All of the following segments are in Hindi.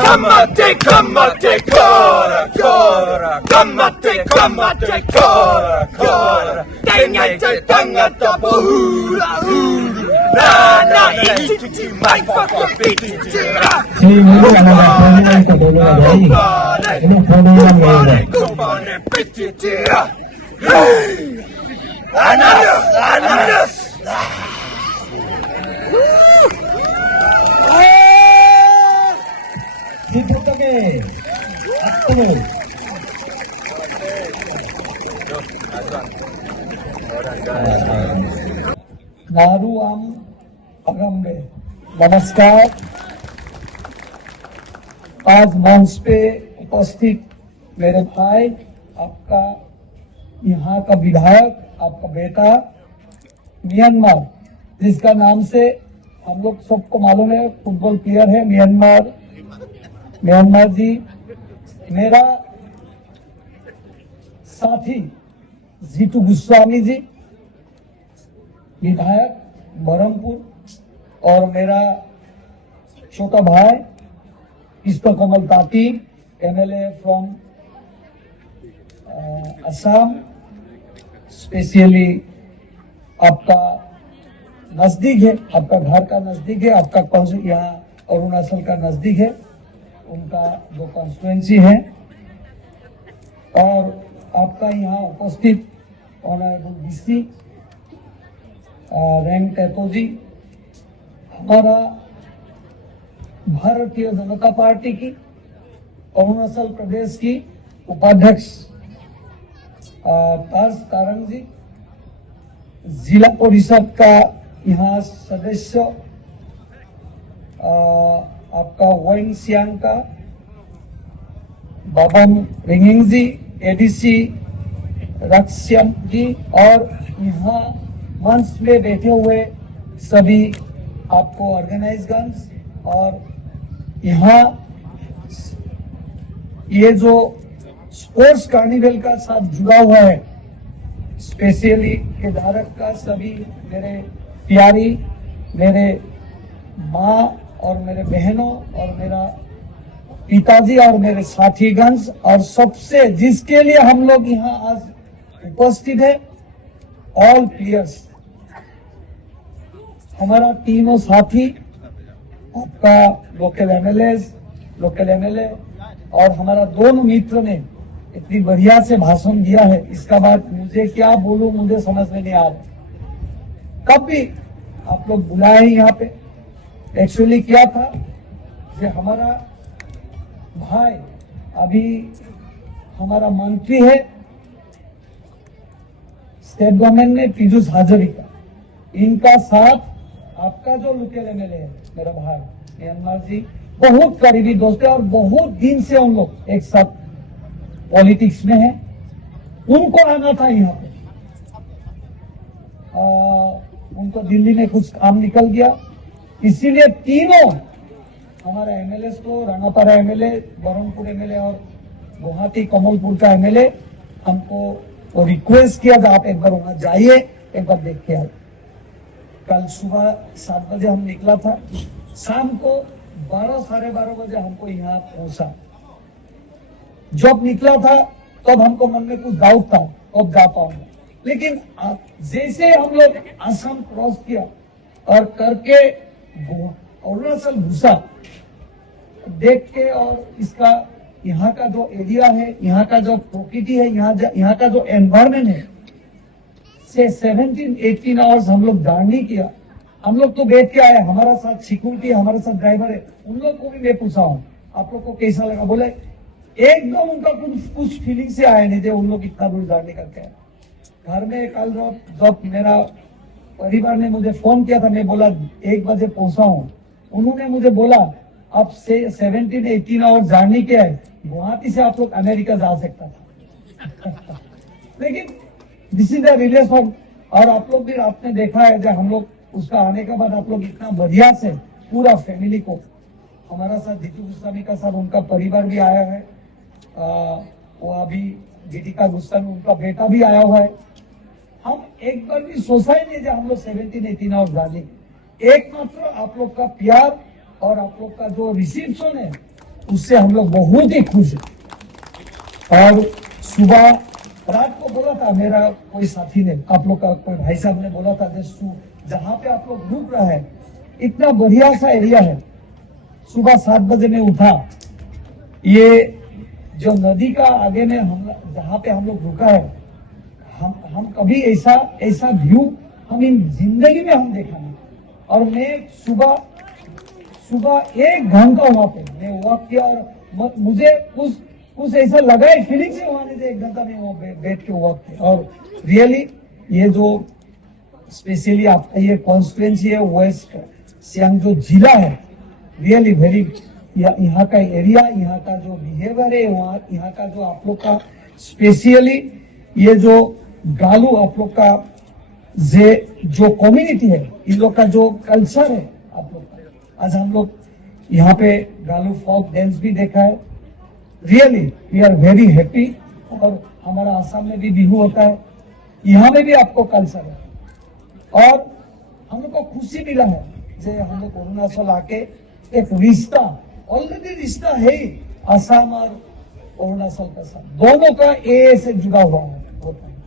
Kamate, kamate, kora, kora. Kamate, kamate, kora, kora. Tangata, tangata, hula, hula. Na, na, ititi, mai, pako, pititi, ra. Kupane, kupane, pititi, ra. Ananas, ananas. नारू आम अगम्बे नमस्कार। आज मंच पे उपस्थित मेरे भाई, आपका यहाँ का विधायक, आपका बेटा म्यांमार, जिसका नाम से हम लोग सबको मालूम है फुटबॉल प्लेयर है म्यांमार जी, मेरा साथी जीतू गोस्वामी जी, विधायक बरहमपुर, और मेरा छोटा भाई पुष्प कमल ताती, एमएलए फ्रॉम असम। स्पेशली आपका नजदीक है, आपका घर का नजदीक है, आपका यहाँ अरुणाचल का नजदीक है, उनका जो कॉन्स्टिट्यूएंसी है, और आपका यहाँ उपस्थित ऑनरेबल डीसी रैंक टैतो जी, हमारा भारतीय जनता पार्टी की अरुणाचल प्रदेश की उपाध्यक्ष ताज तारंग जी, जिला परिषद का यहाँ सदस्य आपका वेंग सियांग का बाबन रिंगिंग जी, एडीसी रक्ष्यम जी, और यहाँ मंच में बैठे हुए सभी आपको ऑर्गेनाइजर्स, और यहाँ ये जो स्पोर्ट्स कार्निवल का साथ जुड़ा हुआ है, स्पेशली हिदारत का सभी मेरे प्यारी, मेरे माँ और मेरे बहनों और मेरा पिताजी और मेरे साथीगण, और सबसे जिसके लिए हम लोग यहाँ आज उपस्थित है, ऑल प्लेयर्स, हमारा तीनों साथी, आपका लोकल एमएलए और हमारा दोनों मित्र ने इतनी बढ़िया से भाषण दिया है, इसका बाद मुझे क्या बोलूं, मुझे समझ में नहीं आ रहा। कब भी आप लोग बुलाए यहाँ पे, एक्चुअली क्या था कि हमारा भाई अभी हमारा मंत्री है स्टेट गवर्नमेंट में, पीयूष हाजरिका, इनका साथ आपका जो लोकल एमएलए है मेरा भाई म्यांमार जी, बहुत करीबी दोस्त है, और बहुत दिन से हम लोग एक साथ पॉलिटिक्स में है। उनको आना था यहाँ पे, उनको दिल्ली में कुछ काम निकल गया, इसीलिए तीनों हमारे एमएलए को, रानापारा एमएलए, बरहमपुर एमएलए और गुवाहाटी कमलपुर का एमएलए, हमको वो रिक्वेस्ट किया था आप एक बार वहां जाइए, एक बार देख के आए। कल सुबह 7 बजे हम निकला था, शाम को 12 साढ़े 12 बजे हमको यहाँ पहुंचा। जब निकला था तब हमको मन में कुछ डाउट था कब जा पाऊंगा, लेकिन जैसे हम लोग असम क्रॉस किया और करके अरुणाचल घुसा, देख के, और इसका यहाँ का जो एरिया है, यहाँ का जो प्रकृति है, यहाँ का जो एनवायरमेंट है, से 17-18 आवर्स हम लोग जर्नी किया। हम लोग तो बैठ के आए, हमारा साथ सिक्योरिटी, हमारे साथ ड्राइवर है, उन लोग को भी मैं पूछा हूँ आप लोग को कैसा लगा, बोले एकदम उनका कुछ फीलिंग से आया नहीं थे, उन लोग इतना दूर जर्नी करके आए। घर में कल जब मेरा परिवार ने मुझे फोन किया था, मैं बोला 1 बजे पहुंचा हूँ, उन्होंने मुझे बोला अब से 17-18 आवर्स जर्नी के आए, गुवाहाटी से आप लोग अमेरिका जा सकता था। लेकिन दिस इज द रिलेशन, और आप लोग भी आपने देखा है जब हम लोग उसका आने के बाद आप लोग इतना बढ़िया से पूरा फैमिली को हमारा साथ, जीतू गोस्वामी का साथ उनका परिवार भी आया है, वो अभी गीतिका गोस्वामी उनका बेटा भी आया हुआ है। हम एक बार भी सोचा ही नहीं जब हम लोग 17-18 आवर्स जाने, एकमात्र आप लोग का प्यार और आप लोग का जो रिसीप्शन है उससे हम लोग बहुत ही खुश हैं। और सुबह रात को बोला था मेरा कोई साथी ने, आप लोग का कोई भाई साहब ने बोला था जहाँ पे आप लोग रुक रहा है इतना बढ़िया सा एरिया है। सुबह 7 बजे में उठा, ये जो नदी का आगे में हम जहाँ पे हम लोग रुका है, हम कभी ऐसा व्यू हम इन जिंदगी में हम देखा नहीं। और मैं सुबह 1 घंटा वहां पे मैं वॉक किया और मुझे कुछ ऐसा लगा है, फीलिंग से वहां नहीं 1 घंटा में वहां बैठ के वॉक किया। और रियली ये जो स्पेशली आपका ये कॉन्स्टिट्यूएंसी है वेस्ट सियांग जो जिला है, रियली वेरी यहाँ का एरिया, यहाँ का जो बिहेवियर है, यहाँ का जो आप लोग का स्पेशली ये जो गालू आप लोग का जो कम्युनिटी है, इन लोग का जो कल्चर है आप लोग का, आज हम लोग यहाँ पे गालू फोक डांस भी देखा है। Really we are very happy. और हमारा आसाम में भी बिहू होता है, यहाँ में भी आपको कल्चर है और हम लोग को खुशी मिला है जो हम लोग अरुणाचल आके एक रिश्ता, ऑलरेडी रिश्ता है आसाम और अरुणाचल का साथ, दोनों का ए से जुड़ा हुआ होता है।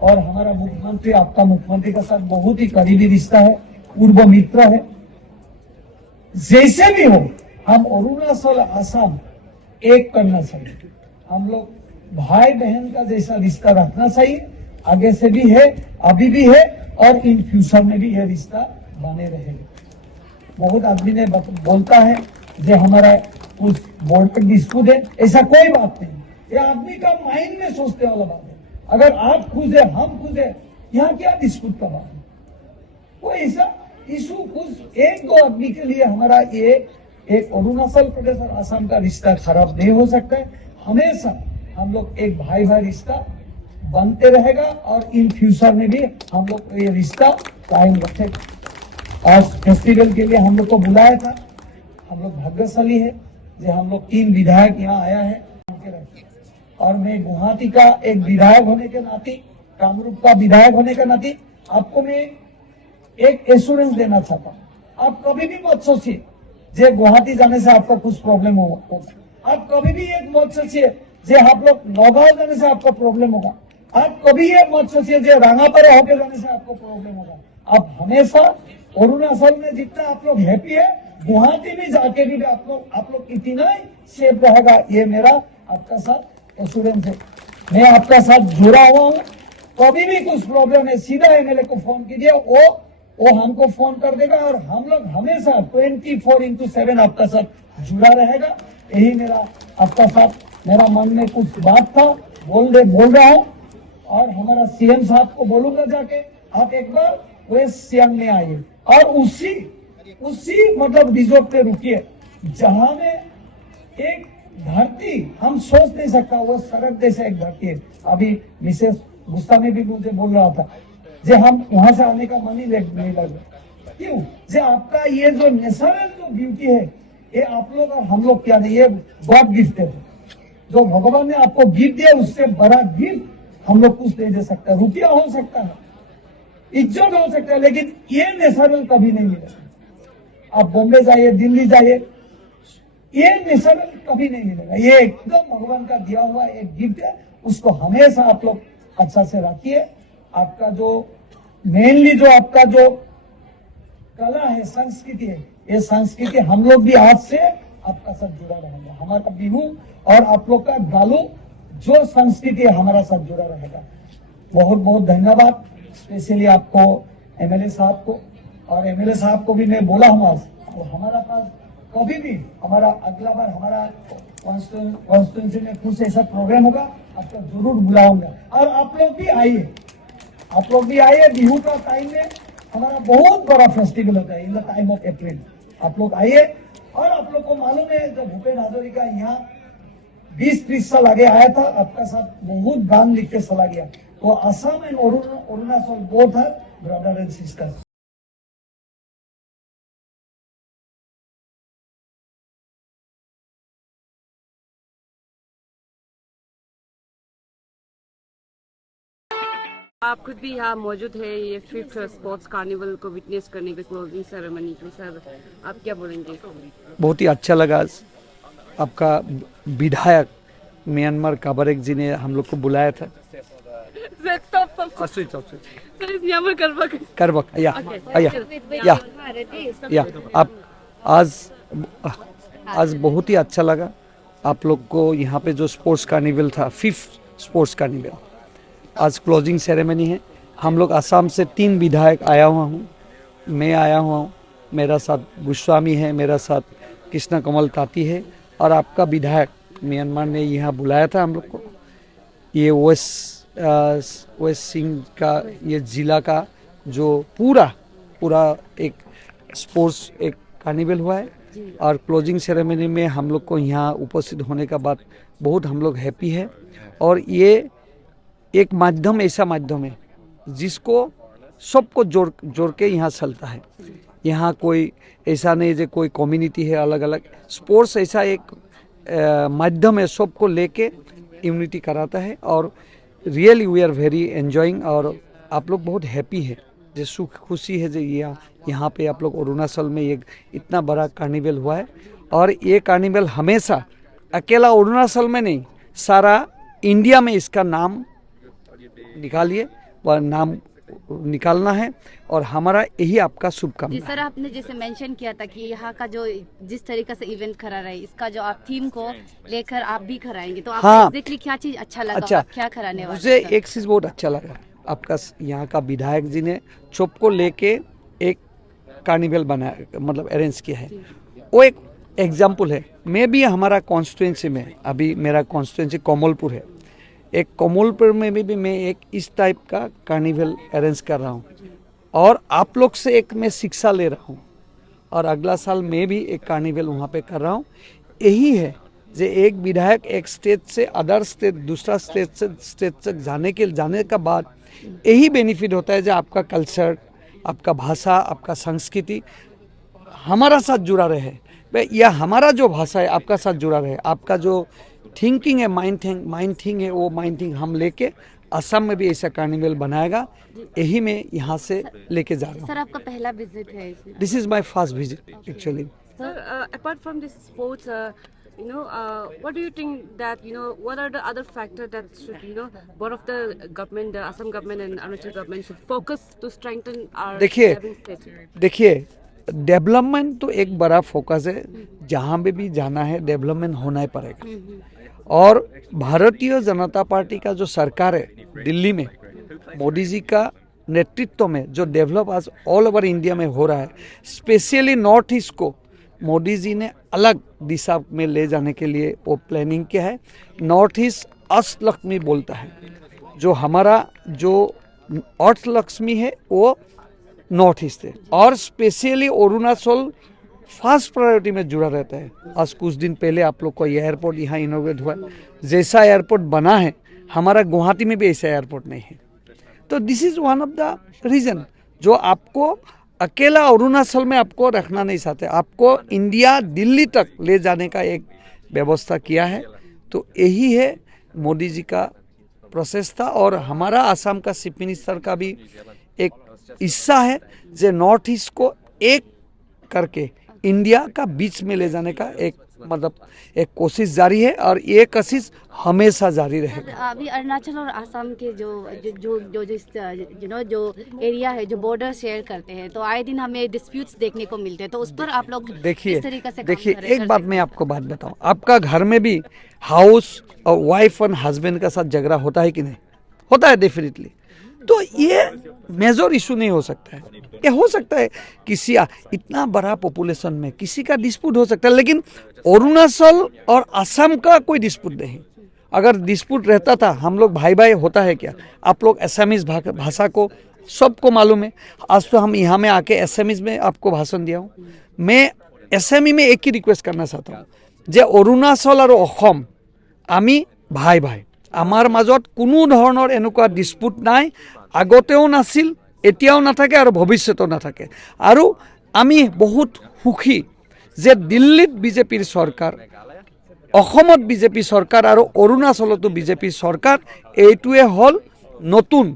और हमारा मुख्यमंत्री, आपका मुख्यमंत्री का साथ बहुत ही करीबी रिश्ता है, पूर्व मित्र है। जैसे भी हो हम अरुणाचल आसाम एक करना चाहिए, हम लोग भाई बहन का जैसा रिश्ता रखना चाहिए, आगे से भी है, अभी भी है और इन फ्यूचर में भी यह रिश्ता बने रहेगा। बहुत आदमी ने बोलता है जो हमारा कुछ बोर्ड पर डिस्प्यूट है, ऐसा कोई बात नहीं, ये आदमी का माइंड में सोचने वाला बात है। अगर आप खुद है, हम खुद है, यहाँ क्या डिस्प्यूट का बात है? कोई ऐसा इशू कुछ 1-2 आदमी के लिए हमारा ये एक अरुणाचल प्रदेश और आसाम का रिश्ता खराब नहीं हो सकता है। हमेशा हम लोग एक भाई भाई रिश्ता बनते रहेगा और इन फ्यूचर में भी हम लोग ये रिश्ता कायम रखेगा। आज फेस्टिवल के लिए हम लोग को बुलाया था, हम लोग भाग्यशाली है जो हम लोग 3 विधायक यहाँ आया है। और मैं गुवाहाटी का एक विधायक होने के नाते, कामरूप का विधायक होने के नाते आपको मैं एक एश्योरेंस देना चाहता हूँ। आप कभी भी मत सोचिए जे गुवाहाटी जाने से आपका कुछ प्रॉब्लम होगा। आप कभी भी एक मत सोचिए जे आप लोग नौगांव जाने से आपका प्रॉब्लम होगा। आप कभी ये मत सोचिए जे रांगापारा होकर जाने से आपको प्रॉब्लम होगा। आप हमेशा अरुणाचल में जितना आप लोग हैप्पी है, गुवाहाटी में जाके भी आप लोग इतना ही सेफ रहेगा, ये मेरा आपका साथ एश्योरेंस है। मैं आपका साथ जुड़ा हुआ हूँ, कभी भी कुछ प्रॉब्लम है सीधा एमएलए को फोन कीजिए, वो हमको फोन कर देगा और हम लोग हमेशा 24/7 आपका साथ जुड़ा रहेगा। यही मेरा आपका साथ, मेरा मन में कुछ बात था बोल रहा हूँ। और हमारा सीएम साहब को बोलूंगा जाके आप एक बार वेस्ट सियांग में आइए और उसी मतलब रिजोर्ट पे रुकिए जहां में एक धरती हम सोच नहीं सकता, वो सड़क जैसे एक धरती है। अभी मिसेस गुस्सा में भी मुझे बोल रहा था जे हम वहां से आने का मन ही नहीं लग रहा। क्यों? जे आपका ये जो नेचुरल जो ब्यूटी है, ये आप लोग और हम लोग क्या नहीं, ये गॉड गिफ्ट है जो भगवान ने आपको गिफ्ट दिया। उससे बड़ा गिफ्ट हम लोग कुछ नहीं दे सकता। रुपया हो सकता है, इज्जत हो सकता है, लेकिन ये नेचुरल कभी नहीं मिलेगा। आप बॉम्बे जाइए, दिल्ली जाइए, ये नेचुरल कभी नहीं मिलेगा। ये एकदम भगवान का दिया हुआ एक गिफ्ट है, उसको हमेशा आप लोग अच्छा से रखिए। आपका जो मेनली जो आपका जो कला है, संस्कृति है, ये संस्कृति हम लोग भी आज से आपका साथ जुड़ा रहेगा। हमारा बिहू और आप लोग का गालू जो संस्कृति है हमारा साथ जुड़ा रहेगा। बहुत बहुत धन्यवाद स्पेशली आपको, एमएलए साहब को। और एमएलए साहब को भी मैं बोला हूँ आज, तो हमारा पास कभी भी हमारा अगला बार हमारा कॉन्स्टिट्यूंसी में कुछ ऐसा प्रोग्राम होगा, आपको जरूर बुलाऊंगा। और आप लोग भी आइए, आप लोग भी आइए। बिहू का टाइम में हमारा बहुत बड़ा फेस्टिवल होता है in the time of April. आप लोग आइए। और आप लोग को मालूम है जब भूपेन हाजरिका यहाँ 20-30 साल आगे आया था, आपका साथ बहुत गान लिख के चला गया। तो Assam and Arunachal both are brother and sister. आप खुद भी यहाँ मौजूद है ये 5th स्पोर्ट्स कार्निवल को विटनेस करने के क्लोजिंग सेरेमनी के। सर आप क्या बोलेंगे? बहुत ही अच्छा लगा आज आपका विधायक म्यांमार काबरेक जी ने हम लोग को बुलाया था। करबक या आप आज बहुत ही अच्छा लगा आप लोग को यहाँ पे जो स्पोर्ट्स कार्निवल था, 5th स्पोर्ट्स कार्निवल, आज क्लोजिंग सेरेमनी है। हम लोग असम से 3 विधायक आया हुआ हूँ, मैं आया हुआ हूँ, मेरा साथ गोस्वामी है, मेरा साथ कृष्णा कमल ताती है और आपका विधायक म्यांमार ने यहाँ बुलाया था हम लोग को। ये वेस्ट सिंह का ये जिला का जो पूरा एक स्पोर्ट्स एक कार्निवल हुआ है और क्लोजिंग सेरेमनी में हम लोग को यहाँ उपस्थित होने का बाद बहुत हम लोग हैप्पी है। और ये एक माध्यम ऐसा माध्यम है जिसको सबको जोड़ के यहाँ चलता है। यहाँ कोई ऐसा नहीं जो कोई कम्युनिटी है अलग अलग, स्पोर्ट्स ऐसा एक माध्यम है सबको लेके यूनिटी कराता है और really we are very enjoying. और आप लोग बहुत हैप्पी है, जो सुख खुशी है जो यहाँ पे आप लोग अरुणाचल में एक इतना बड़ा कार्निवल हुआ है। और ये कार्निवल हमेशा अकेला अरुणाचल में नहीं, सारा इंडिया में इसका नाम निकालिए, वह नाम निकालना है और हमारा यही आपका शुभकामना। जी सर, आपने जैसे मेंशन किया था कि यहाँ का जो जिस तरीके से इवेंट करा रहे, इसका जो आप थीम को लेकर आप भी कराएंगे, तो आपको एग्जैक्टली क्या चीज अच्छा लगा? अच्छा, आप क्या कराने वाले? मुझे एक चीज बहुत अच्छा लगा, आपका यहाँ का विधायक जी ने चुप को लेके एक कार्निवल बनाया, मतलब अरेंज किया है। वो एक एग्जाम्पल है। मैं भी हमारा कॉन्स्टिट्यूंसी में, अभी मेरा कॉन्स्टिट्यूंसी कमलपुर है, एक कमलपुर में भी मैं एक इस टाइप का कार्निवल अरेंज कर रहा हूँ और आप लोग से एक मैं शिक्षा ले रहा हूँ और अगला साल मैं भी एक कार्निवल वहाँ पे कर रहा हूँ। यही है जो एक विधायक एक स्टेट से अदर स्टेट, दूसरा स्टेट तक जाने का बाद यही बेनिफिट होता है जो आपका कल्चर, आपका भाषा, आपका संस्कृति हमारा साथ जुड़ा रहे, या हमारा जो भाषा है आपका साथ जुड़ा रहे, आपका जो थिंकिंग है, माइंड थिंग है, वो माइंड थिंग हम लेके असम में भी ऐसा कार्निवल बनाएगा। यही मैं यहाँ से लेके जा रहा हूँ। सर, आपका पहला विजिट है इसमें? This is my first visit actually. Sir, apart from this sports, what do you think that, what are the other factors that should, both of the government, the Assam government and Arunachal government should focus to strengthen our having state? देखिए, डेवलपमेंट तो एक बड़ा फोकस है, जहाँ पे भी जाना है डेवलपमेंट होना ही पड़ेगा। और भारतीय जनता पार्टी का जो सरकार है दिल्ली में, मोदी जी का नेतृत्व में जो डेवलप आज ऑल ओवर इंडिया में हो रहा है, स्पेशली नॉर्थ ईस्ट को मोदी जी ने अलग दिशा में ले जाने के लिए वो प्लानिंग किया है। नॉर्थ ईस्ट अष्टलक्ष्मी बोलता है, जो हमारा जो अष्टलक्ष्मी है वो नॉर्थ ईस्ट है और स्पेशली अरुणाचल फर्स्ट प्रायोरिटी में जुड़ा रहता है। आज कुछ दिन पहले आप लोग को ये एयरपोर्ट यहाँ इनोग्रेट हुआ है, जैसा एयरपोर्ट बना है हमारा गुवाहाटी में भी ऐसा एयरपोर्ट नहीं है। तो this is one of the reason जो आपको अकेला अरुणाचल में आपको रखना नहीं चाहते, आपको इंडिया दिल्ली तक ले जाने का एक व्यवस्था किया है। तो यही है मोदी जी का प्रोसेस था और हमारा आसाम का चीफ मिनिस्टर का भी एक हिस्सा है जो नॉर्थ ईस्ट को एक करके इंडिया का बीच में ले जाने का एक मतलब एक कोशिश जारी है और ये कोशिश हमेशा जारी रहेगा। अभी अरुणाचल और आसाम के जो एरिया है, जो बॉर्डर शेयर करते हैं, तो आए दिन हमें डिस्प्यूट्स देखने को मिलते हैं, तो उस पर आप लोग किस तरीके से देखिए एक बात मैं आपको बात बताऊं, आपका घर में भी हाउस और वाइफ और हस्बैंड का साथ झगड़ा होता है कि नहीं? होता है डेफिनेटली। तो ये मेजर इशू नहीं हो सकता है। ये हो सकता है किसी इतना बड़ा पॉपुलेशन में किसी का डिस्प्यूट हो सकता है, लेकिन अरुणाचल और असम का कोई डिस्प्यूट नहीं। अगर डिस्प्यूट रहता था, हम लोग भाई भाई होता है क्या? आप लोग असमीज भाषा को सबको मालूम है। आज तो हम यहाँ में आके असमीज में आपको भाषण दिया हूँ। मैं असमी में एक ही रिक्वेस्ट करना चाहता हूँ जे अरुणाचल और असम आमी भाई भाई, आमार মাজত কোনো ধৰণৰ এনেকুৱা ডিসপুট নাই, আগতেও নাছিল, এতিয়াও নাথাকে আৰু ভৱিষ্যতেও নাথাকে। আৰু আমি বহুত সুখী যে দিল্লীত বিজেপিৰ চৰকাৰ, অসমত বিজেপি চৰকাৰ আৰু অৰুণাচলতো বিজেপি চৰকাৰ, এইটোৱে হ'ল নতুন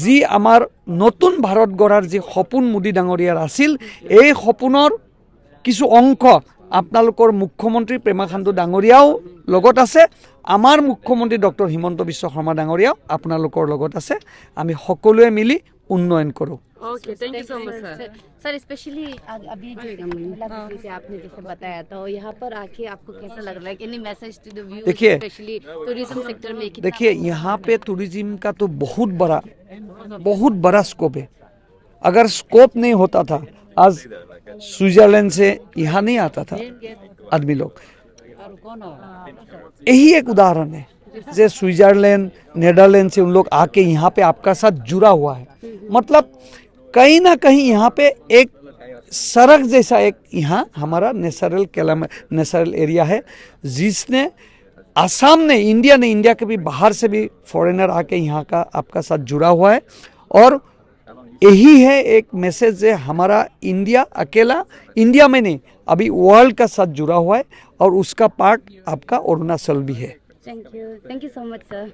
যি আমাৰ নতুন ভাৰত গঢ়াৰ যি সপোন মোদী ডাঙৰীয়াৰ আছিল, এই সপোনৰ কিছু অংশ আপোনালোকৰ মুখ্যমন্ত্ৰী পেমা খাণ্ডু ডাঙৰীয়াও লগত আছে, আমাৰ মুখ্যমন্ত্ৰী ডক্টৰ হিমন্ত বিশ্ব শৰ্মা ডাঙৰীয়াও আপোনালোকৰ লগত আছে। আমি সকলোৱে মিলি উন্নয়ন কৰোঁ। Okay, thank you so much, sir. Sir specially अभी जो मतलब जैसे आपने जैसे बताया तो यहाँ पर आके आपको कैसा लग रहा है? Any message to the view देखिए, स्पेशली टूरिज्म सेक्टर में कितना देखिए यहाँ पे टूरिज्म का तो बहुत बड़ा स्कोप है। अगर स्कोप नहीं होता था आज स्विट्जरलैंड से यहाँ नहीं आता था आदमी लोग। यही एक उदाहरण है जे स्विट्जरलैंड नीदरलैंड से उन लोग आके यहाँ पे आपका साथ जुड़ा हुआ है। मतलब कहीं ना कहीं यहाँ पे एक सड़क जैसा एक यहाँ हमारा नेचुरल एरिया है, जिसने आसाम ने इंडिया के भी बाहर से भी फॉरेनर आके यहाँ का आपका साथ जुड़ा हुआ है। और यही है एक मैसेज है, हमारा इंडिया अकेला इंडिया में नहीं अभी वर्ल्ड का साथ जुड़ा हुआ है और उसका पार्ट आपका अरुणाचल भी है। Thank you so much sir.